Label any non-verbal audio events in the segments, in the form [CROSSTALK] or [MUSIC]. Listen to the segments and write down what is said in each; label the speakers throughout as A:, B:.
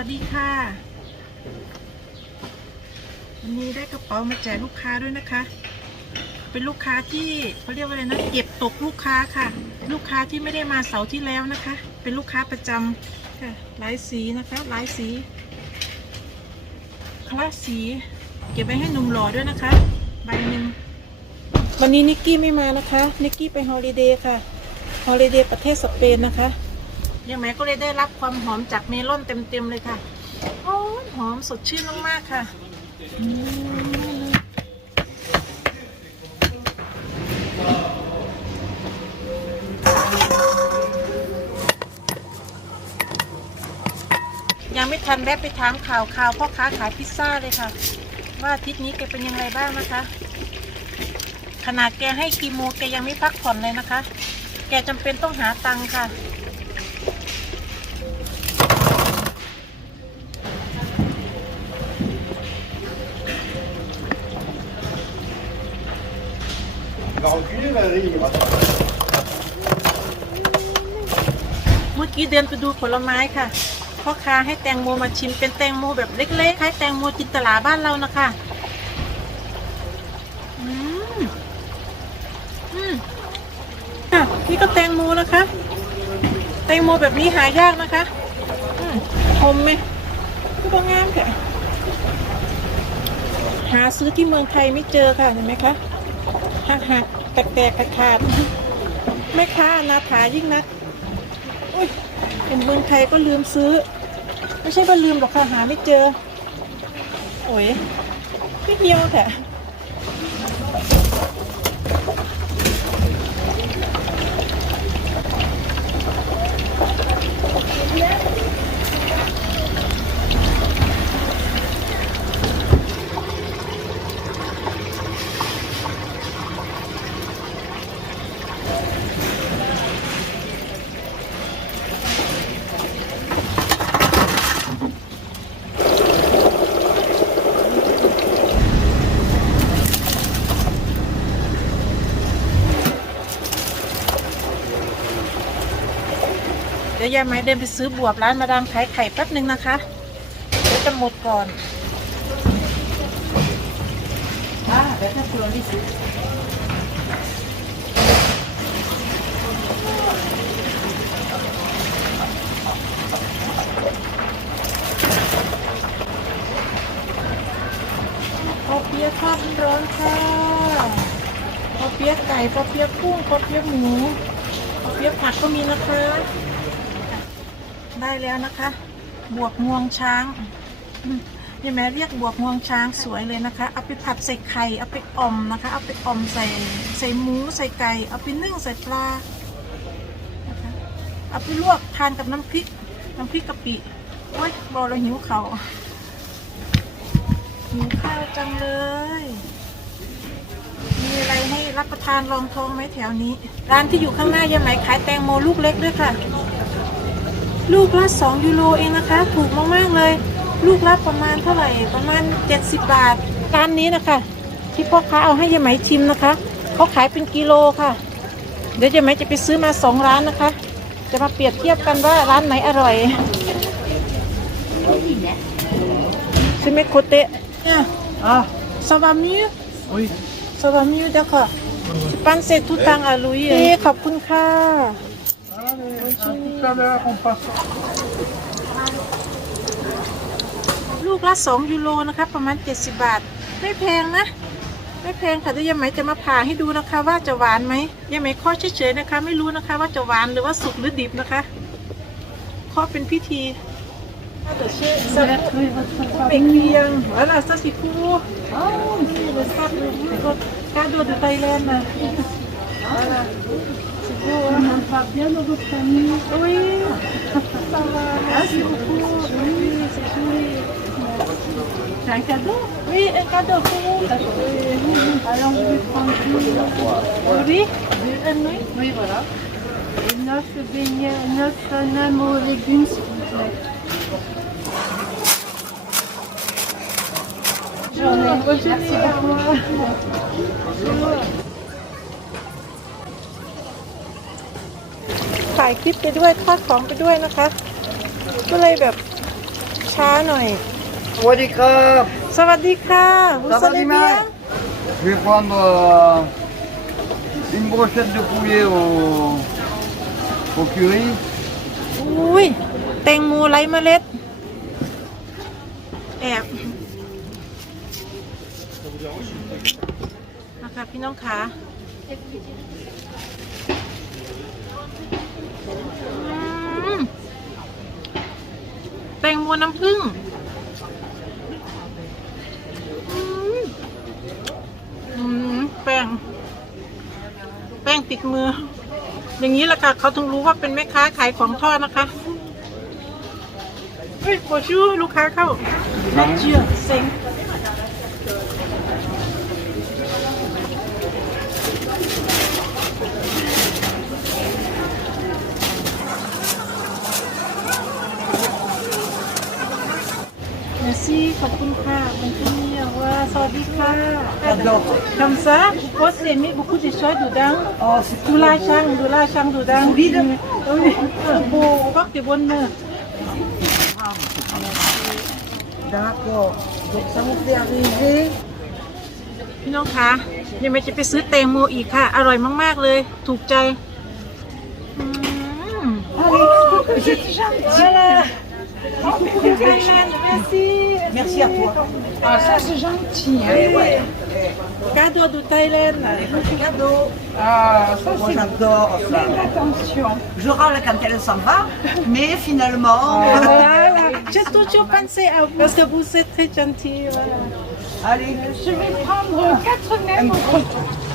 A: วัสดีค่ะ วันนี้ได้กระเป๋ามาแจกลูกค้าด้วยนะคะ เป็นลูกค้าที่เขาเรียกว่าอะไรนะเก็บตกลูกค้าค่ะ ลูกค้าที่ไม่ได้มาเสาร์ที่แล้วนะคะ เป็นลูกค้าประจำค่ะหลายสีนะคะหลายสีคลาสสีเก็บไว้ให้หนุ่มหล่อด้วยนะคะ ใบหนึ่งวันนี้นิกกี้ไม่มานะคะนิกกี้ไปฮอลิเดย์ค่ะฮอลิเดย์ประเทศสเปนนะคะ ยังไงก็เลยได้รับความหอมจากเมลอนเต็มๆเลยค่ะหอมหอมสดชื่นมากๆค่ะยังไม่ทันแวะไปถามข่าวข่าวพ่อค้าขายพิซซ่าเลยค่ะ ว่าทิตย์นี้แกเป็นยังไงบ้างนะคะ ขนาดแกให้คีโมแกยังไม่พักผ่อนเลยนะคะ แกจำเป็นต้องหาตังค์ค่ะ เมื่อกี้เดินไปดูผลไม้ค่ะพ่อค้าให้แตงโมมาชิมเป็นแตงโมแบบเล็กๆคล้ายแตงโมจินตลาบ้านเรานะคะอืมอืมอะนี่ก็แตงโมนะคะ แตงโมแบบนี้หายากนะคะอืมคมไหมก็งามค่ะหาซื้อที่เมืองไทยไม่เจอค่ะเห็นไหมคะหักหัก ตกแตกขาดขาดๆไม่ค้าอนาถายิ่งนักอุ้ยเป็นเมืองไทยก็ลืมซื้อ ไม่ใช่ว่าลืมหรอกค่ะหาไม่เจอ โอ้ยพี่เดียวแต่ ยวยายไหมเดินไปซื้อบวบร้านมาดามขายไข่แป๊บหนึ่งนะคะ เดี๋ยวจะหมดก่อนอ่าเดี๋ยวถ้าเพื่อนที่ซื้อพอเปี๊ยะทอดร้อนค่ะพอเปี๊ยะไก่พอเปี๊ยะกุ้งพอเปี๊ยะหมูเปี๊ยกผักก็มีนะคะ ได้แล้วนะคะ บวกงวงช้างอืมนี่แม่เรียกบวกงวงช้างสวยเลยนะคะ เอาไปผัดใส่ไข่ เอาไปอมนะคะ เอาไปอมใส่ใส่หมูใส่ไก่ เอาไปนึ่งใส่ปลานะคะเอาไปลวกทานกับน้ำพริก น้ำพริกกะปิโอ้ยบอกแล้วหิวเขาหิวข้าวจังเลย มีอะไรให้รับประทานรองท้องไหมแถวนี้ ร้านที่อยู่ข้างหน้ายายไหมขายแตงโมลูกเล็กด้วยค่ะ ลูกละ 2 ยูโรเองนะคะ ถูกมากๆเลย ลูกละประมาณเท่าไหร่ประมาณ 70 บาทร้านนี้นะคะ ที่พ่อค้าเอาให้ยายไหมชิมนะคะเขาขายเป็นกิโลค่ะ เดี๋ยวยายไหมจะไปซื้อมาสองร้านนะคะ จะมาเปรียบเทียบกันว่าร้านไหนอร่อยใช่ไหมโคเตะเนี่ย
B: Ah,
A: ซาวามิว
B: oui.
A: Ça va mieux, d'accord. Je pensais tout le temps à lui. ขอบคุณค่ะ
B: Allez, à tout à l'heure, on passe.
A: ลูกละ 2 ยูโรนะคะประมาณ 70 บาท ไม่แพงนะ ไม่แพงค่ะเดี๋ยวยายไหมจะมาผ่าให้ดูนะคะว่าจะหวานไหมยายไหมเคาะเฉยๆนะคะ ไม่รู้นะคะว่าจะหวานหรือว่าสุกหรือดิบนะคะเคาะเป็นพิธีเดี๋ยวเชื่อสักเบกเบียง voilà ça c'est pour oh le sac le cadeau de Thaïlande voilà c'est beau hein
C: On va bien dans votre famille.
A: Oui, ça va, merci beaucoup. Oui, c'est joli.
C: C'est un cadeau
A: Oui, un cadeau pour vous.
C: Alors je vais prendre.
A: Oui, un oui.
C: Voilà. Et 9 beignets, 9 nems aux légumes, s'il vous plaît. Journée. Merci beaucoup.
A: ถ่ายคลิปไปด้วยทอดของไปด้วยนะคะ ก็เลยแบบชช้าๆหน่อย
B: Sawadee krab
A: สวัสดีค่ะคุณ
B: Ça
A: ซา
B: va
A: เล
B: les
A: เบีย
B: mains Je vais prendre euh, une brochette de poulet au, au curry.
A: อุ้ยแตงโมไร้เมล็ด แอบนะคะพี่น้องคะอืม แตงโมน้ำผึ้งอืมอืมแป้ง แป้งติดมือ อย่างนี้แหละค่ะ เขาถึงรู้ว่าเป็นแม่ค้าขายของทอดนะคะ เฮ้ยโบชูลูกค้าเข้าแม่เจือเซ็ง เมสซี่ขอบคุณค่ะมันคือมีว่าสวัสดีค่ะ Comme ça, vous pouvez aimer beaucoup de choses dedans.
B: Oh,
A: Du lachang, du lachang dedans. Vide. Oui. Pour voir des bonnes mœurs.
B: D'accord. Donc ça vous fait arriver
A: พี่น้องคะยังไม่จะไปซื้อแตงโมอีกค่ะ อร่อยมาก ๆ เลย ถูกใจ อืม Voilà. Thailand, merci.
B: Merci à toi.
C: Ah, ça, c'est gentil. Hein.
A: Cadeau du Thaïlande.
B: Cadeau.
C: Ah, ça,
B: Moi j'adore ça.
C: attention.
D: Je râle quand elle s'en va, mais finalement, [LAUGHS]
A: Voilà. J'ai toujours pensé à vous parce que vous êtes très gentil. Voilà.
B: Allez,
C: Je vais prendre quatre nems.
A: ။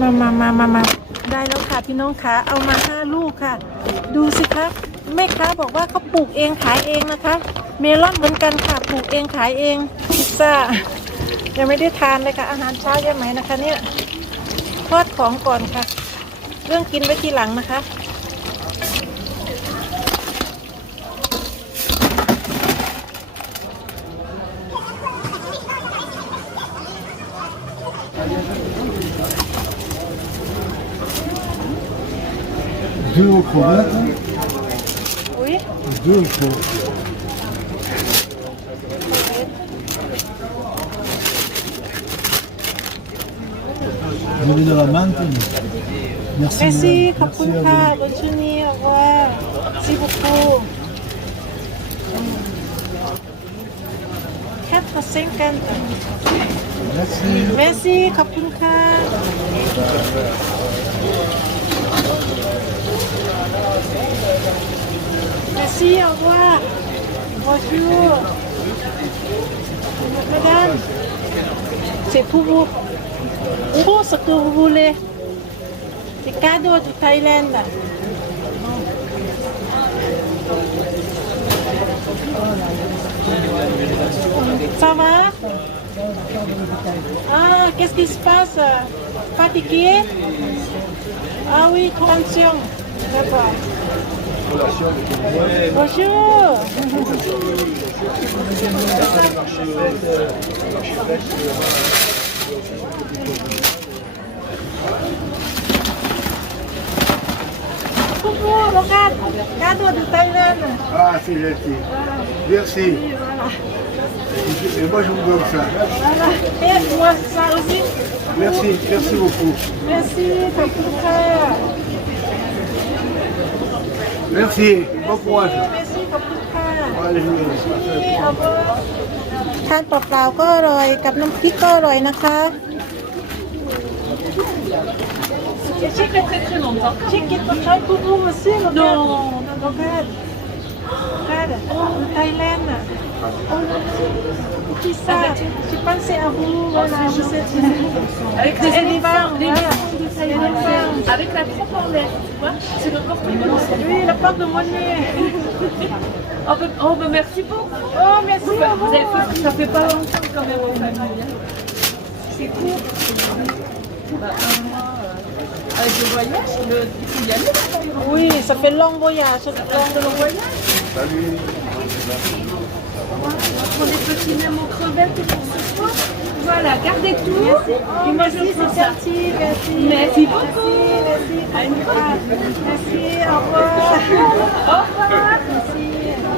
A: มามามามามาได้แล้วค่ะพี่น้องคะเอามาห้าลูกค่ะ ดูสิคะแม่ค้าบอกว่าเขาปลูกเองขายเองนะคะ เมลอนเหมือนกันค่ะปลูกเองขายเองพิซซ่ายังไม่ได้ทานเลยค่ะอาหารเช้าใช่ไหมนะคะเนี่ยทอดของก่อนค่ะ เรื่องกินไว้ทีหลังนะคะ
B: 2 euros pour
A: l'heure. Oui
B: 2 euros pour Vous voulez la manteau Merci. Merci,
A: Kapunka, bonne journée, au revoir.
B: Merci
A: beaucoup. 4,50. Merci. Merci, Kapunka. Au revoir. Bonjour. Madame, c'est pour vous. Tout ce que vous voulez. C'est cadeau du Thaïlande. Ça va? Ah, qu'est-ce qui se passe? Fatigué? Ah oui, tension. D'accord. Bonjour. Coucou, regarde, cadeau de Thaïlande.
B: Ah, c'est gentil. Merci. Et moi, je vous donne ça.
A: Voilà. Et moi, ça aussi.
B: Merci, merci beaucoup.
A: Merci, ton frère.
B: Merci. Bon courage.
A: Merci, ton frère.
B: Allez, je vous laisse.
A: ทานเปล่าๆก็อร่อยกับน้ำพริกก็อร่อยนะคะ J'ai très très très longtemps. J'ai quelque chose pour vous aussi, regarde. Non, regarde. Regarde, en Thaïlande. Qui ça J'ai pensé à vous, voilà, vous êtes... Avec des éléphants, voilà.
E: Avec la trompe en l'air, tu vois C'est le corps
A: Oui, la porte de monnaie. [LAUGHS]
E: Oh, bah, oh, bah, merci beaucoup.
A: Oh, merci à vous.
E: Vous avez fait, ça fait pas longtemps quand même en famille.
A: C'est court.
E: Bah, un mois, euh, avec le voyage, le, il faut y là,
A: Oui, ça fait long voyage. Long voyage.
B: Salut.
C: Pour les petits nems aux crevettes pour ce soir. Voilà, gardez tout. Et moi, je prends ça.
A: Merci, merci.
C: Merci beaucoup.
A: Merci, merci, au revoir.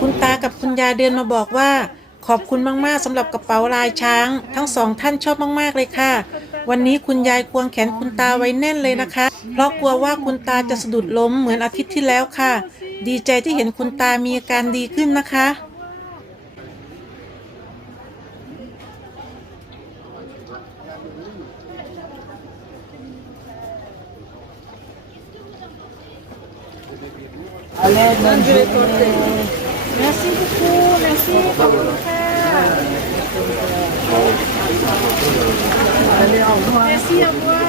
A: คุณตากับคุณยายเดินมาบอกว่า ขอบคุณมาก ๆสำหรับกระเป๋าลายช้าง ทั้งสองท่านชอบมาก ๆ เลยค่ะ วันนี้คุณยายควงแขนคุณตาไว้แน่นเลยนะคะ เพราะกลัวว่าคุณตาจะสะดุดล้มเหมือนอาทิตย์ที่แล้วค่ะ ดีใจที่เห็นคุณตามีอาการดีขึ้นนะคะ
B: Allez, bonne, bonne journée. journée.
A: Merci beaucoup, merci beaucoup.
B: Allez, au revoir.
A: Merci, au revoir.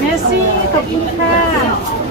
A: Merci, Merci.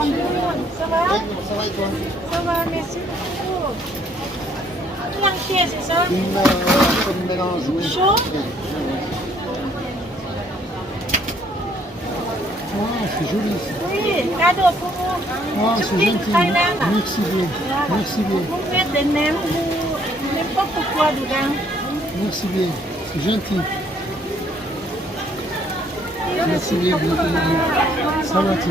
A: Ça va Ça va et toi Ça va, merci beaucoup. Flanqué, c'est ça
F: comme mélange, oui.
A: Chaud
F: Ah, c'est joli ça.
A: Oui, cadeau pour vous.
F: Ah, c'est gentil. Merci bien. Merci bien.
A: Vous faites des nems, vous n'importe quoi dedans.
F: Merci bien. C'est gentil. Merci, ça va.
A: Merci.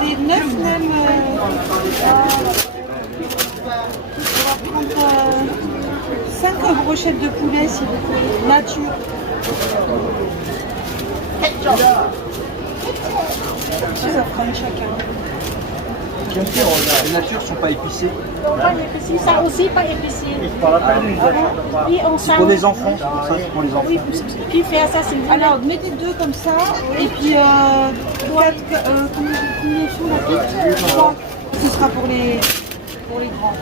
D: des 9 nems. on va prendre 5 brochettes de poulet, s'il vous plaît. Nature. Ça prend chacun.
B: Bien les natures sont pas épicées.
A: Pas ça aussi pas l'épicerie. Ah,
B: ah, pour les enfants, c'est pour ça, pour les enfants.
A: Qui fait ça,
D: Alors, mettez deux comme ça, et puis euh, euh, combien, combien la tête? Trois. Ce sera pour les, grands.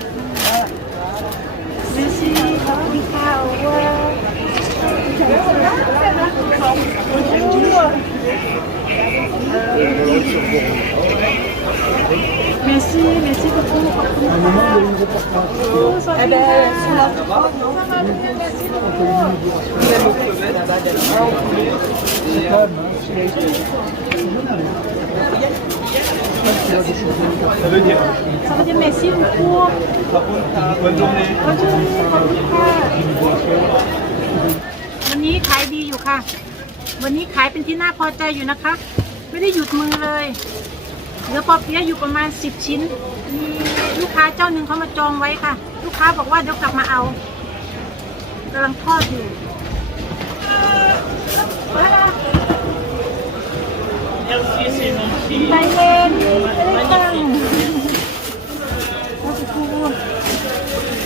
A: Merci, merci eh beaucoup.
G: Ça veut dire
A: merci beaucoup.
G: Bonne journée.
A: Bonne journée. นนี้ขายดีอยู่ค่ะ วันนี้ขายเป็นที่น่าพอใจอยู่นะคะ ไม่ได้หยุดมือเลยเหลือปอเปี๊ยะอยู่ประมาณ 10 ชิ้น มีลูกค้าเจ้าหนึ่งเขามาจองไว้ค่ะ ลูกค้าบอกว่าเดี๋ยวกลับมาเอากำลังทอดอยู่ไปเลนไม่ได้ตังค์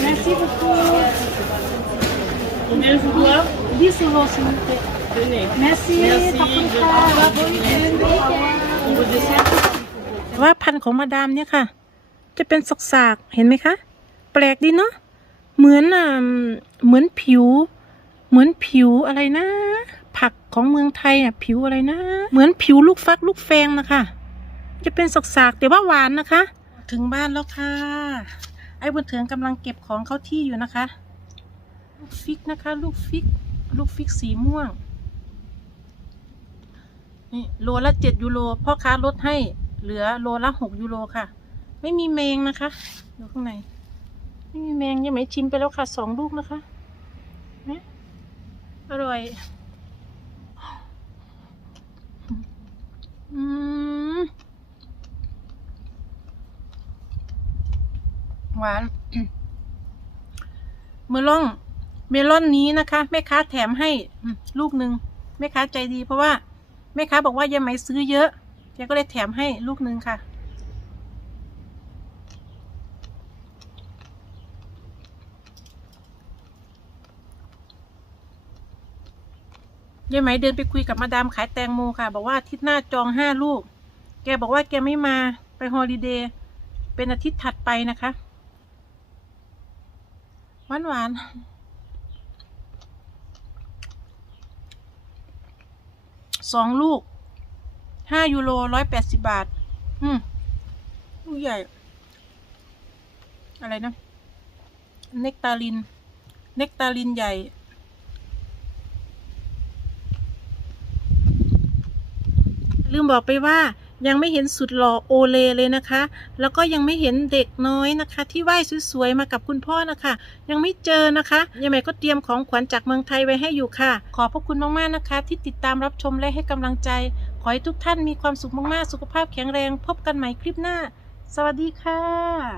A: Merci beaucoup.
E: Combien je dois
A: 10 euros, s'il vous plaît.
E: Tenez.
A: Merci. ขอบคุณค่ะ bon week-end. Au revoir. ว่าพันธุ์ของมาดามเนี่ยค่ะ จะเป็นสกสากๆเห็นไหมคะ แปลกดีเนาะเหมือนอ่าเหมือนผิว เหมือนผิวอะไรนะ ผักของเมืองไทยอะผิวอะไรนะ เหมือนผิวลูกฟักลูกแฟงนะคะ จะเป็นสากๆแต่ว่าหวานนะคะ ถึงบ้านแล้วค่ะ ไอ้บุญเถิงกำลังเก็บของเข้าที่อยู่นะคะ ลูกฟิกนะคะ ลูกฟิก ลูกฟิกสีม่วง นี่โลละเจ็ดยูโรพ่อค้าลดให้เหลือโลละหกยูโรค่ะ ไม่มีแมงนะคะอยู่ข้างใน ไม่มีแมงยังไม่ชิมไปแล้วค่ะสองลูกนะคะนะอร่อย อืมหวานเมลอน เมลอนนี้นะคะแม่ค้าแถมให้ลูกหนึ่งแม่ค้าใจดี เพราะว่าแม่ค้าบอกว่ายายไหมซื้อเยอะแกก็เลยแถมให้ลูกหนึ่งค่ะ ยายไหมเดินไปคุยกับมาดามขายแตงโมค่ะ บอกว่าอาทิตย์หน้าจองห้าลูก แกบอกว่าแกไม่มาไปฮอลิเดย์เป็นอาทิตย์ถัดไปนะคะ หวานหวาน สองลูกห้ายูโรร้อยแปดสิบบาท อืมลูกใหญ่ อะไรนะ เนกตาลิน เนกตาลินใหญ่ ลืมบอกไปว่า ยังไม่เห็นสุดหล่อโอเลเลยนะคะ แล้วก็ยังไม่เห็นเด็กน้อยนะคะ ที่ว่ายสวยๆมากับคุณพ่อนะคะ ยังไม่เจอนะคะยังไงก็เตรียมของขวัญจากเมืองไทยไว้ให้อยู่ค่ะ ขอพระคุณมากๆนะคะ ที่ติดตามรับชมและให้กำลังใจ ขอให้ทุกท่านมีความสุขมากๆ สุขภาพแข็งแรง พบกันใหม่คลิปหน้า สวัสดีค่ะ